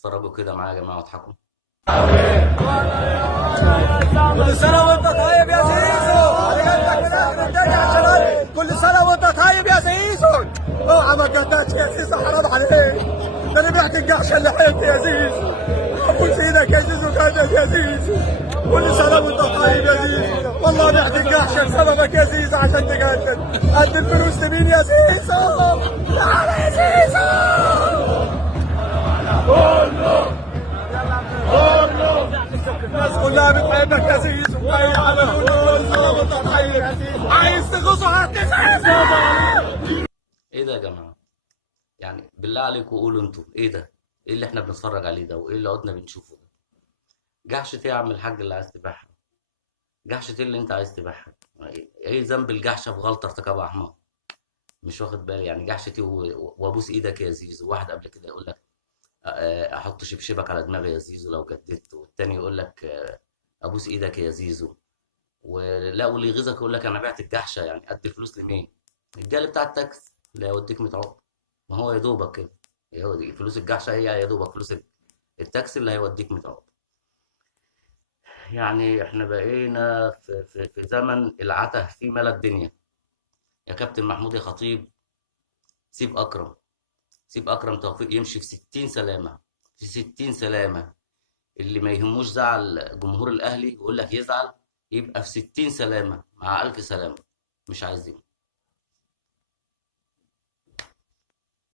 اتفرجوا كده معايا يا جماعه واضحكوا. كل سنة وانت طيب يا زيزو، على قلبك من آخر الدنيا يا شباب. كل سنة وانت طيب يا زيزو. اوعى ما تقطعش يا زيزو، حرام عليك. ده انا بعت القعشة اللي حيلت يا زيزو. ابوس ايدك يا زيزو، قادر يا زيزو. كل سنة وانت طيب يا زيزو، والله بعت القعشة بسببك يا زيزو عشان تقدم. قد الفلوس لمين يا زيزو؟ تعال يا زيزو. الناس كلها بتحبك يا زيزو. اي حاجه عايز تغوص ايه ده يا جماعه؟ يعني بالله عليكم قولوا انتوا ايه ده؟ ايه اللي احنا بنتفرج عليه ده؟ وايه اللي قعدنا بنشوفه ده؟ جحشة ايه يا عم الحاج اللي عايز تبيعها؟ جحشة ايه اللي انت عايز تبيعها؟ ايه ذنب الجحشة في غلطة ارتكبها احمد؟ مش واخد بالي يعني جحشة ايه وابوس ايدك يا زيزو. واحد قبل كده يقول لك احط شبشبك على دماغي يا زيزو لو جددت، والتاني يقول لك ابوس ايدك يا زيزو. ولا واللي يغيظك يقول لك انا بعت الجحشه، يعني قد الفلوس لمين؟ الجالي بتاع التاكس اللي هيوديك متعوق. ما هو يا دوبك كده، هو دي فلوس الجحشه، هي يا دوبك فلوس التاكسي اللي هيوديك متعوق. يعني احنا بقينا في زمن العته في ملا الدنيا. يا كابتن محمود يا خطيب، سيب اكرم، سيب اكرم توفيق يمشي في 60 سلامه، في 60 سلامه. اللي ما يهموش زعل جمهور الاهلي يقول لك يزعل، يبقى في 60 سلامه مع الف سلامه. مش عايزين.